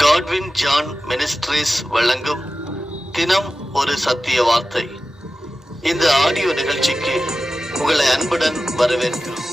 Godwin John ministries வழங்கும் தினம் ஒரு சத்திய வார்த்தை. இந்த ஆடியோ நிகழ்ச்சிக்கு உங்களை அன்புடன் வரவேற்கிறோம்.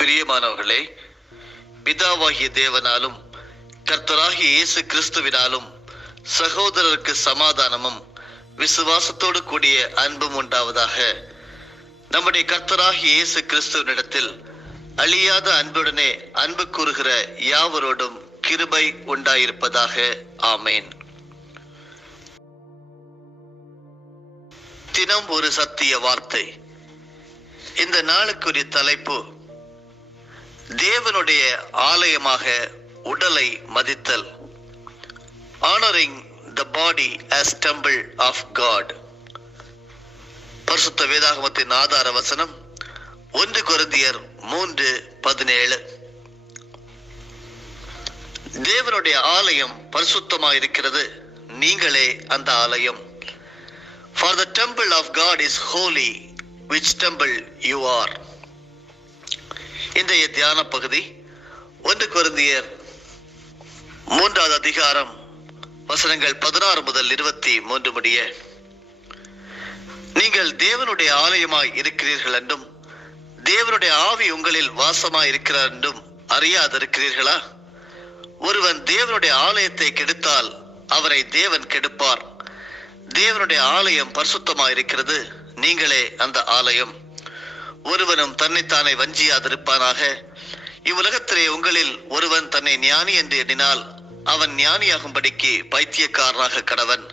பிரியமானவர்களே, பிதாவாகிய தேவனாலும் கர்த்தராகிய இயேசு கிறிஸ்துவினாலும் சகோதரருக்கு சமாதானமும் விசுவாசத்தோடு கூடிய அன்பும் உண்டாவதாக. நம்முடைய கர்த்தராகிய இயேசு கிறிஸ்துவினிடத்தில் அழியாத அன்புடனே அன்பு கூறுகிற யாவரோடும் கிருபை உண்டாயிருப்பதாக. ஆமேன். தினம் ஒரு சத்திய வார்த்தை. இந்த நாளுக்குரிய தலைப்பு, தேவனுடைய ஆலயமாக உடலை மதித்தல். Honoring the body as temple of God. பரிசுத்த வேதாகமத்தின் ஆதார வசனம் 1 கொரிந்தியர் 3:17. தேவனுடைய ஆலயம் பரிசுத்தமாக இருக்கிறது, நீங்களே அந்த ஆலயம். For the temple of God is holy, which temple you are. இன்றைய தியான பகுதி 1 கொரிந்தியர் 3வது அதிகாரம் வசனங்கள் 16 முதல் 23 முடிய. நீங்கள் தேவனுடைய ஆலயமாய் இருக்கிறீர்கள் என்றும் தேவனுடைய ஆவி உங்களில் வாசமாய் இருக்கிறார் என்றும் அறியாதிருக்கிறீர்களா? ஒருவன் தேவனுடைய ஆலயத்தை கெடுத்தால் அவரை தேவன் கெடுப்பார். தேவனுடைய ஆலயம் பரிசுத்தமாய் இருக்கிறது, நீங்களே அந்த ஆலயம். ஒருவனும் தன்னைத்தானே வஞ்சியாதிருப்பானாக. இவ்வுலகத்திலே உங்களில் ஒருவன் தன்னை ஞானி என்று எண்ணினால் அவன் ஞானியாகும்படிக்கு பைத்தியக்காரனாக கடவன்.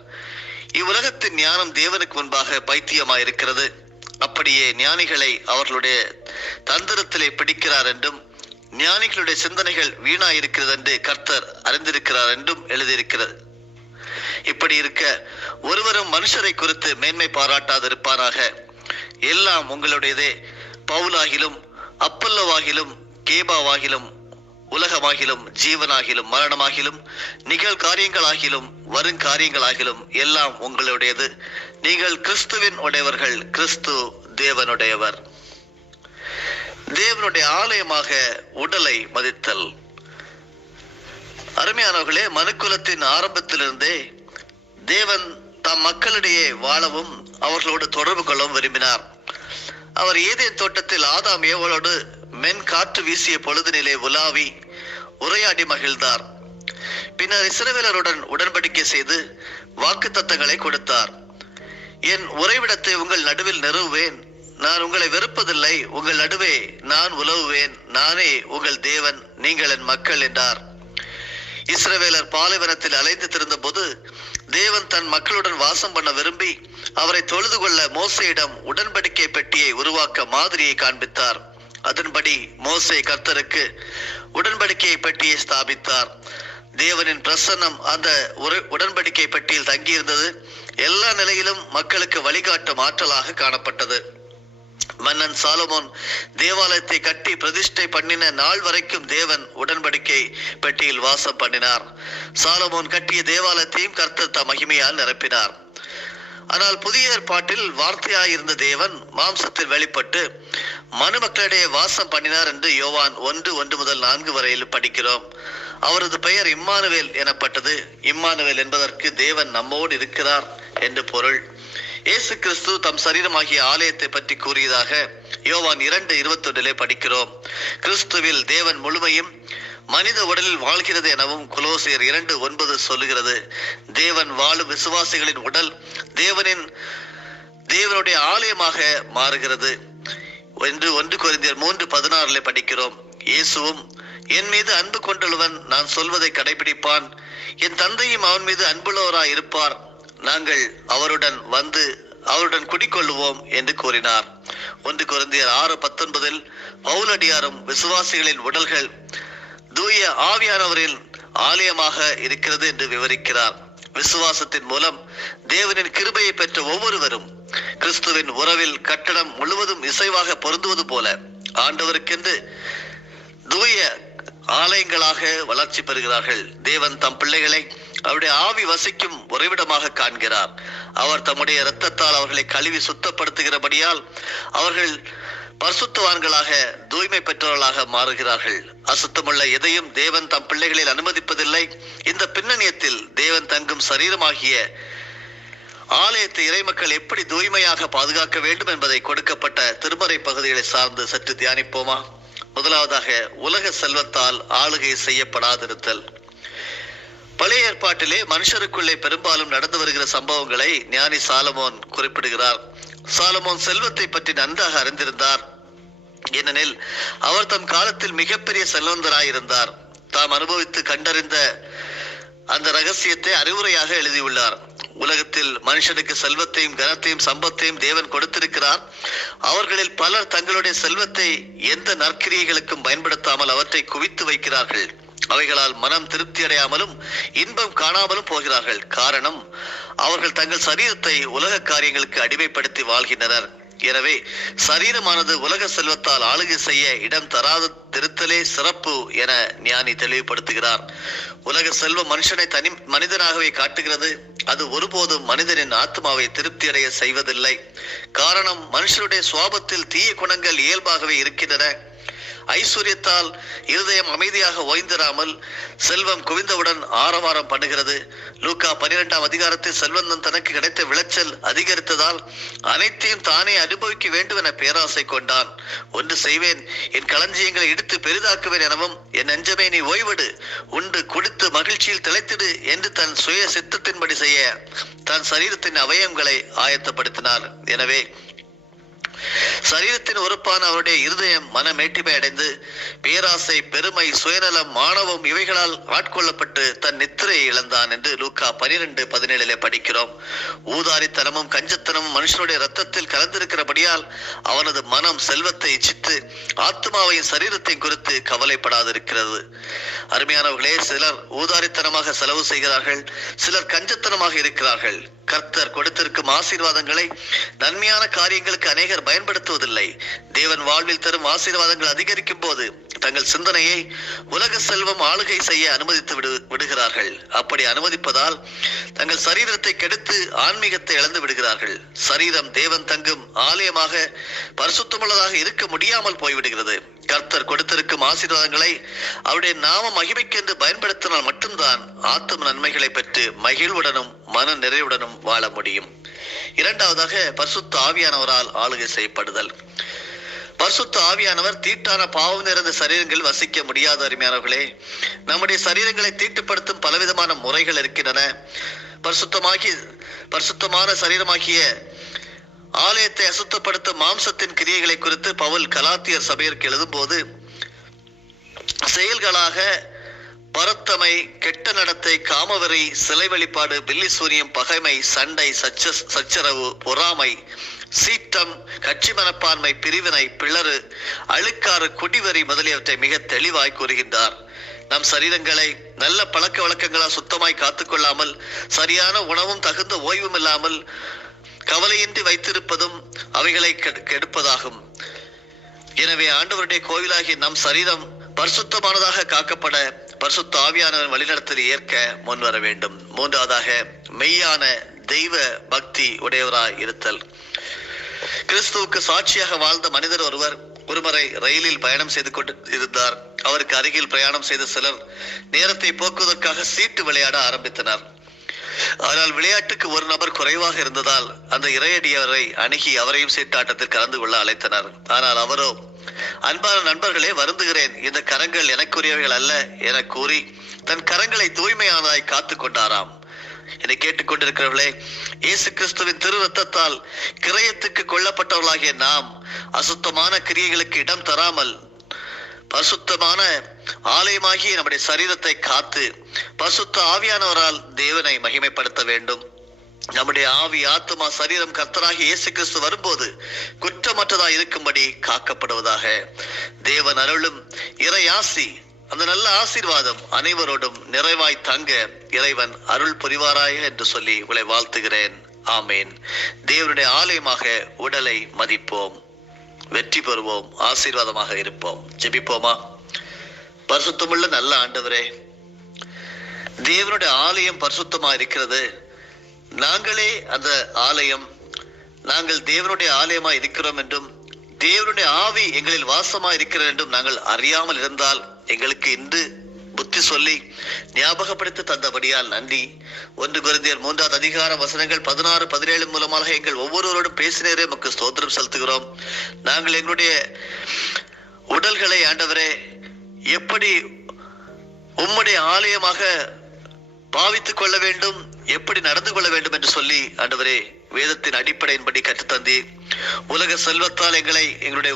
இவ்வுலகத்தின் ஞானம் தேவனுக்கு முன்பாக பைத்தியமாயிருக்கிறது. அப்படியே ஞானிகளை அவர்களுடைய தந்திரத்திலே பிடிக்கிறார் என்றும் ஞானிகளுடைய சிந்தனைகள் வீணாயிருக்கிறது என்று கர்த்தர் அறிந்திருக்கிறார் என்றும் எழுதியிருக்கிறது. இப்படி இருக்க ஒருவரும் மனுஷரை குறித்து மேன்மை பாராட்டாதிருப்பானாக. எல்லாம் உங்களுடையதே. பவுலாகிலும் அப்பல்லோவாகிலும் கேபாவாகிலும் உலகமாகிலும் ஜீவனாகிலும் மரணமாகிலும் நிகழ்காரியங்களாகிலும் வருங்காரியங்களாகிலும் எல்லாம் உங்களுடையது. நீங்கள் கிறிஸ்துவின் உடையவர்கள், கிறிஸ்து தேவனுடையவர். தேவனுடைய ஆலயமாக உடலை மதித்தல். அருமையானவர்களே, மனுக்குலத்தின் ஆரம்பத்திலிருந்தே தேவன் தம் மக்களிடையே வாழவும் அவர்களோடு தொடர்பு கொள்ளவும் விரும்பினார். அவர் ஏதேன் தோட்டத்தில் ஆதாம் ஏவலோடு மென் காற்று வீசிய பொழுதினிலே உலாவி உரையாடி மகிழ்ந்தார். பின்னர் இஸ்ரவேலருடன் உடன்படிக்கை செய்து வாக்குத்தத்தங்களை கொடுத்தார். என் உறைவிடத்தை உங்கள் நடுவில் நிறுவுவேன், நான் உங்களை வெறுப்பதில்லை, உங்கள் நடுவே நான் உலவுவேன், நானே உங்கள் தேவன், நீங்கள் என் மக்கள் என்றார். இஸ்ரவேலர் பாலைவனத்தில் அலைந்து திரிந்த போது தேவன் தேவன் தன் மக்களுடன் வாசம் பண்ண விரும்பி அவரை தொழுது கொள்ள மோசேயிடம் உடன்படிக்கை பெட்டியை உருவாக்க மாதிரியை காண்பித்தார். அதன்படி மோசே கர்த்தருக்கு உடன்படிக்கை பெட்டியை ஸ்தாபித்தார். தேவனின் பிரசன்னம் அந்த உடன்படிக்கை பெட்டியில் தங்கியிருந்தது. எல்லா நிலையிலும் மக்களுக்கு வழிகாட்டும் ஆற்றலாக காணப்பட்டது. மன்னன் சாலமோன் தேவாலயத்தை கட்டி பிரதிஷ்டை பண்ணின நாள் வரைக்கும் தேவன் உடன்படிக்கை பெட்டியில் வாசம் பண்ணினார். சாலமோன் கட்டிய தேவாலயத்தையும் கர்த்தர் தம் மகிமையால் நிரப்பினார். ஆனால் புதிய ஏற்பாட்டில் வார்த்தையாயிருந்த தேவன் மாம்சத்தில் வெளிப்பட்டு மனுமக்களிடையே வாசம் பண்ணினார் என்று யோவான் 1:1-4 வரையில் படிக்கிறோம். அவரது பெயர் இம்மானுவேல் எனப்பட்டது. இம்மானுவேல் என்பதற்கு தேவன் நம்மோடு இருக்கிறார் என்று பொருள். இயேசு கிறிஸ்து தம் சரீரமாகிய ஆலயத்தை பற்றி கூறியதாக யோவான் 2:21 படிக்கிறோம். கிறிஸ்துவில் தேவன் முழுமையும் மனித உடலில் வாழ்கிறது எனவும் கொலோசியர் 2:9 சொல்லுகிறது. தேவன் வாழும் விசுவாசிகளின் உடல் தேவனுடைய ஆலயமாக மாறுகிறது என்று 1 கொரிந்தியர் 3:16 படிக்கிறோம். இயேசுவும் என் மீது அன்பு கொண்டுள்ளவன் நான் சொல்வதை கடைபிடிப்பான், என் தந்தையும் அவன் மீது அன்புள்ளவராய் இருப்பார், நாங்கள் அவருடன் குடிக்கொள்ளுவோம் என்று கூறினார். 1 கொரிந்தியர் 6:19 பவுலடியாரும் விசுவாசிகளின் உடல்கள் தூய ஆவியானவரின் ஆலயமாக இருக்கிறது என்று விவரிக்கிறார். விசுவாசத்தின் மூலம் தேவனின் கிருபையை பெற்ற ஒவ்வொருவரும் கிறிஸ்துவின் உறவில் கட்டடம் முழுவதும் இசைவாக பொருந்துவது போல ஆண்டவருக்கென்று தூய ஆலயங்களாக வளர்ச்சி பெறுகிறார்கள். தேவன் தம் பிள்ளைகளை அவருடைய ஆவி வசிக்கும் உறைவிடமாக காண்கிறார். அவர் தம்முடைய இரத்தத்தால் அவர்களை கழுவி சுத்தப்படுத்துகிறபடியால் அவர்கள் பரிசுத்தவான்களாக தூய்மை பெற்றவர்களாக மாறுகிறார்கள். அசுத்தமுள்ள எதையும் தேவன் தம் பிள்ளைகளில் அனுமதிப்பதில்லை. இந்த பின்னணியத்தில் தேவன் தங்கும் சரீரமாகிய ஆலயத்தை இறைமக்கள் எப்படி தூய்மையாக பாதுகாக்க வேண்டும் என்பதை கொடுக்கப்பட்ட திருமறை பகுதிகளை சார்ந்து சற்று தியானிப்போமா? முதலாவதாக, உலக செல்வத்தால் ஆளுகை செய்யப்படாதிருத்தல். பழைய ஏற்பாட்டிலே மனுஷருக்குள்ளே பெரும்பாலும் நடந்து வருகிற சம்பவங்களை ஞானி சாலமோன் குறிப்பிடுகிறார். சாலமோன் செல்வத்தை பற்றி நன்றாக அறிந்திருந்தார். ஏனெனில் அவர் தம் காலத்தில் மிகப்பெரிய செல்வந்தராயிருந்தார். தாம் அனுபவித்து கண்டறிந்த அந்த ரகசியத்தை அறிவுரையாக எழுதியுள்ளார். உலகத்தில் மனுஷனுக்கு செல்வத்தையும் கனத்தையும் சம்பத்தையும் தேவன் கொடுத்திருக்கிறார். அவர்களில் பலர் தங்களுடைய செல்வத்தை எந்த நற்கிரியைகளுக்கும் பயன்படுத்தாமல் அவற்றை குவித்து வைக்கிறார்கள். அவைகளால் மனம் திருப்தி அடையாமலும் இன்பம் காணாமலும் போகிறார்கள். காரணம், அவர்கள் தங்கள் சரீரத்தை உலக காரியங்களுக்கு அடிமைப்படுத்தி வாழ்கின்றனர். எனவே சரீரமானது உலக செல்வத்தால் ஆளுகை செய்ய இடம் தராது திருத்தலே சிறப்பு என ஞானி தெளிவுபடுத்துகிறார். உலக செல்வம் மனுஷனை தனி மனிதனாகவே காட்டுகிறது. அது ஒருபோதும் மனிதனின் ஆத்மாவை திருப்தி அடைய செய்வதில்லை. காரணம், மனுஷனுடைய சுவாபத்தில் தீய குணங்கள் இயல்பாகவே இருக்கின்றன. ஐஸ்வர்யத்தால் இருதயம் அமைதியாக ஓய்ந்திராமல் செல்வம் குவிந்தவுடன் ஆரவாரம் பண்ணுகிறது. லூக்கா 12ஆம் அதிகாரத்தில் செல்வந்தன் தனக்கு கிடைத்த விளைச்சல் அதிகரித்ததால் அனைத்தையும் தானே அனுபவிக்க வேண்டும் என பேராசை கொண்டான். ஒன்று செய்வேன், என் களஞ்சியங்களை இடித்து பெரிதாக்குவேன் எனவும், என் நெஞ்சமே நீ ஓய்வெடு, உண்டு குடித்து மகிழ்ச்சியில் திளைத்திடு என்று தன் சுய சித்தத்தின்படி செய்ய தன் சரீரத்தின் அவயவங்களை ஆயத்தப்படுத்தினார். எனவே சரீரத்தின் உறுப்பான அவருடைய இருதயம் மனமேட்டிமை அடைந்து பேராசை, பெருமை, சுயநலம், மாணவம் இவைகளால் ஆட்கொள்ளப்பட்டு தன் நித்திரையை இழந்தான் என்று லூக்கா 12:17 படிக்கிறோம். ஊதாரித்தனமும் கஞ்சத்தனமும் மனுஷனுடைய இரத்தத்தில் கலந்திருக்கிறபடியால் அவனது மனம் செல்வத்தை இச்சித்து ஆத்மாவையும் சரீரத்தையும் குறித்து கவலைப்படாதிருக்கிறது. அருமையானவர்களே, சிலர் ஊதாரித்தனமாக செலவு செய்கிறார்கள், சிலர் கஞ்சத்தனமாக இருக்கிறார்கள். கர்த்தர் கொடுத்திருக்கும் ஆசீர்வாதங்களை நன்மையான காரியங்களுக்கு அநேகர் பயன்படுத்துவதில்லை. தேவன் வாழ்வில் தரும் ஆசீர்வாதங்கள் அதிகரிக்கும் போது தங்கள் சிந்தனையை உலக செல்வம் ஆளுகை செய்ய அனுமதித்து விடுகிறார்கள். அப்படி அனுமதிப்பதால் தங்கள் சரீரத்தை கெடுத்து ஆன்மீகத்தை இழந்து விடுகிறார்கள். சரீரம் தேவன் தங்கும் ஆலயமாக பரிசுத்தமுள்ளதாக இருக்க முடியாமல் போய்விடுகிறது. கர்த்தர் கொடுத்திருக்கும் ஆசீர்வாதங்களை அவருடைய நாம மகிமைக்கென்று பயன்படுத்தினால் மட்டும்தான் ஆத்தும நன்மைகளை பெற்று மகிழ்வுடனும் மன நிறைவுடனும் வாழ முடியும். இரண்டாவதாக, பரிசுத்த ஆவியானவரால் ஆளுகை செய்யப்படுதல். பரிசுத்த ஆவியானவர் தீட்டான பாவம் நிறைந்த சரீரங்கள் வசிக்க முடியாத. அருமையானவர்களே, நம்முடைய சரீரங்களை தீட்டுப்படுத்தும் பலவிதமான முறைகள் இருக்கின்றன. பரிசுத்தமான சரீரமாகிய ஆலயத்தை அசுத்தப்படுத்தும் மாம்சத்தின் கிரியைகளை குறித்து பவுல் கலாத்தியர் சபையருக்கு எழுதும் போது செயல்களாக பரத்தமை, கெட்ட நடத்தை, காமவெறி, சிலை வழிபாடு, பில்லி சூனியம், பகைமை, சண்டை, சச்சரவு, பொறாமை, சீற்றம், கட்சி மனப்பான்மை, பிரிவினை, பிளறு, அழுக்காறு, குடிவெறி முதலியவற்றை மிக தெளிவாய் கூறுகின்றார். நம் சரீரங்களை நல்ல பழக்க வழக்கங்களால் சுத்தமாய் காத்துக்கொள்ளாமல், சரியான உணவும் தகுந்த ஓய்வும் இல்லாமல் கவலையின்றி வைத்திருப்பதும் அவைகளை கெடுப்பதாகும். எனவே ஆண்டவருடைய கோவிலாகிய நம் சரீரம் பரிசுத்தமானதாக காக்கப்பட பரிசுத்த ஆவியானவரின் வழிநடத்தலை ஏற்க முன்வர வேண்டும். மூன்றாவதாக, மெய்யான தெய்வ பக்தி உடையவராய் இருத்தல். கிறிஸ்துவுக்கு சாட்சியாக வாழ்ந்த மனிதர் ஒருவர் ஒருமுறை ரயிலில் பயணம் செய்து கொண்டு இருந்தார். அவருக்கு அருகில் பிரயாணம் செய்த சிலர் நேரத்தை போக்குவதற்காக சீட்டு விளையாட ஆரம்பித்தனர். ஆனால் விளையாட்டுக்கு ஒரு நபர் குறைவாக இருந்ததால் அந்த இறையடியவரை அணுகி அவரையும் சீட்டாட்டத்தில் கலந்து கொள்ள அழைத்தனர். ஆனால் அவரோ, அன்பான நண்பர்களே, வருந்துகிறேன், இந்த கரங்கள் எனக்குரியவைகள் அல்ல என கூறி தன் கரங்களை தூய்மையானதாய் காத்து கொண்டாராம். என்னை கேட்டுக்கொண்டிருக்கிறவர்களே, இயேசு கிறிஸ்துவின் திரு ரத்தத்தால் கிரயத்துக்கு கொல்லப்பட்டவர்களாகிய நாம் அசுத்தமான கிரியைகளுக்கு இடம் தராமல் பரிசுத்தமான ஆலயமாகிய நம்முடைய சரீரத்தை காத்து பரிசுத்த ஆவியானவரால் தேவனை மகிமைப்படுத்த வேண்டும். நம்முடைய ஆவி, ஆத்மா, சரீரம் கர்த்தராகிய இயேசு கிறிஸ்து வரும்போது குற்றமற்றதாக இருக்கும்படி காக்கப்படுவதாக. தேவன் அருளும் இறை ஆசி, அந்த நல்ல ஆசீர்வாதம் அனைவரோடும் நிறைவாய் தங்க இறைவன் அருள் புரிவாராய என்று சொல்லி உங்களை வாழ்த்துகிறேன். ஆமேன். தேவனுடைய ஆலயமாக உடலை மதிப்போம், வெற்றி பெறுவோம், ஆசீர்வாதமாக இருப்போம். ஜெபிப்போமா? பரிசுத்தமுள்ள நல்ல ஆண்டவரே, தேவனுடைய ஆலயம் பரிசுத்தமா இருக்கிறது. நாங்களே அந்த ஆலயம், நாங்கள் தேவனுடைய ஆலயமா இருக்கிறோம் என்றும் தேவனுடைய ஆவி எங்களில் வாசமா இருக்கிறது என்றும் நாங்கள் அறியாமல் இருந்தால் எங்களுக்கு இன்று புத்தி சொல்லி ஞாபகப்படுத்தி தந்தபடியால் நன்றி. 1 கொரிந்தியர் 3வது அதிகாரம் வசனங்கள் 16, 17 மூலமாக எங்கள் ஒவ்வொருவரோடும் பேசினரே உமக்கு ஸ்தோத்திரம் செலுத்துகிறோம். நாங்கள் எங்களுடைய உடல்களை ஆண்டவரே எப்படி உம்முடைய ஆலயமாக பாவித்துக் கொள்ள வேண்டும், எப்படி நடந்து கொள்ள வேண்டும் என்று சொல்லி ஆண்டவரே வேதத்தின் அடிப்படையின்படி கற்றுத்தந்தீர். உலக செல்வத்தால் எங்களுடைய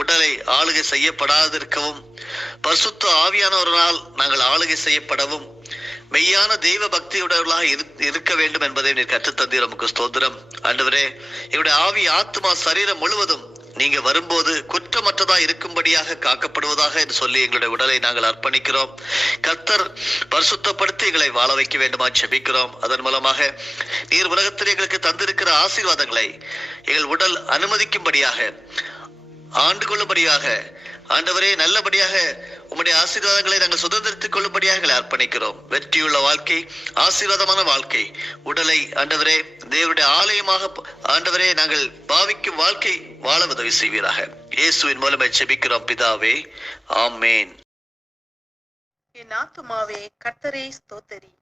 உடலை ஆளுகை செய்யப்படாதிருக்கவும், பரிசுத்த ஆவியானவரால் நாங்கள் ஆளுகை செய்யப்படவும், மெய்யான தெய்வ பக்தியுடையவர்களாக இருக்க வேண்டும் என்பதை நீர் கற்றுத்தந்தீர். நமக்கு ஸ்தோத்திரம். ஆண்டவரே, எங்களுடைய ஆவி, ஆத்மா, சரீரம் முழுவதும் நீங்க வரும்போது குற்றமற்றதா இருக்கும்படியாக காக்கப்படுவதாக என்று சொல்லி எங்களுடைய உடலை நாங்கள் அர்ப்பணிக்கிறோம். கர்த்தர் பரிசுத்தப்படுத்தி எங்களை வாழ வைக்க வேண்டுமா ஜெபிக்கிறோம். அதன் மூலமாக நீர் உலகத்தில் எங்களுக்கு தந்திருக்கிற ஆசீர்வாதங்களை எங்கள் உடல் அனுமதிக்கும்படியாக, ஆண்டு கொள்ளும்படியாக, ஆண்டவரே நல்லபடியாக உம்முடைய ஆசீர்வாதங்களை நாங்கள் சுதந்திரத்துக் கொள்ளும்படியாக எங்களை அர்ப்பணிக்கிறோம். வெற்றியுள்ள வாழ்க்கை, ஆசீர்வாதமான வாழ்க்கை, உடலை ஆண்டவரே தேவனுடைய ஆலயமாக ஆண்டவரே நாங்கள் பாவிக்கும் வாழ்க்கை வாழ உதவி செய்வீராக. இயேசுவின் மூலமே ஜெபிக்கிறோம் பிதாவே, ஆமேன். என் ஆத்துமாவே கர்த்தரை ஸ்தோத்தரி,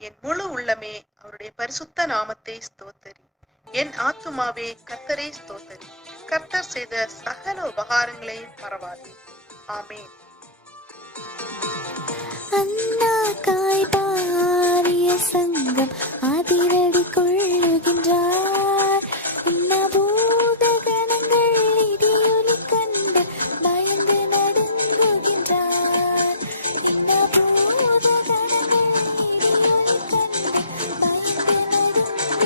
என் முழு உள்ளமே அவருடைய பரிசுத்த நாமத்தை ஸ்தோத்தரி. என் ஆத்துமாவே கர்த்தரை ஸ்தோத்தரி, கர்த்தர் செய்த சகல உபகாரங்களை மறவாதே. ஆமேன். அண்ணா காய்பாரிய சங்கம் அதிரடி கொள்ளுகின்றார். பூத கணங்கள் இடியொலி கண்டு பயந்து நடுங்குகின்றார். பூத கணங்கள் இடியொலி கண்டு பயந்து நடுங்குகின்றார்.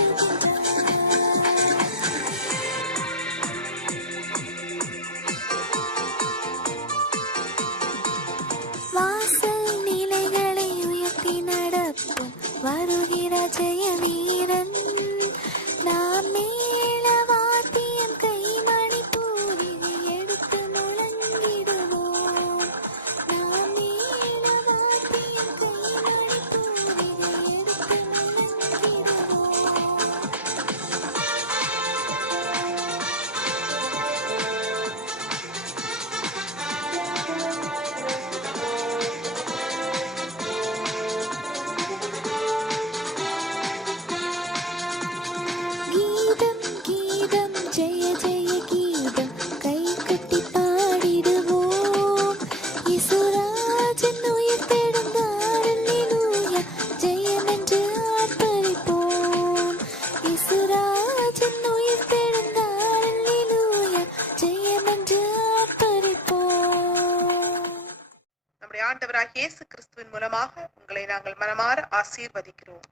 வாசல் நிலைகளை உயர்த்தி நடப்பும் வருகிற ஜெய நாங்கள் மனமாற ஆசீர்வதிக்கிறோம்.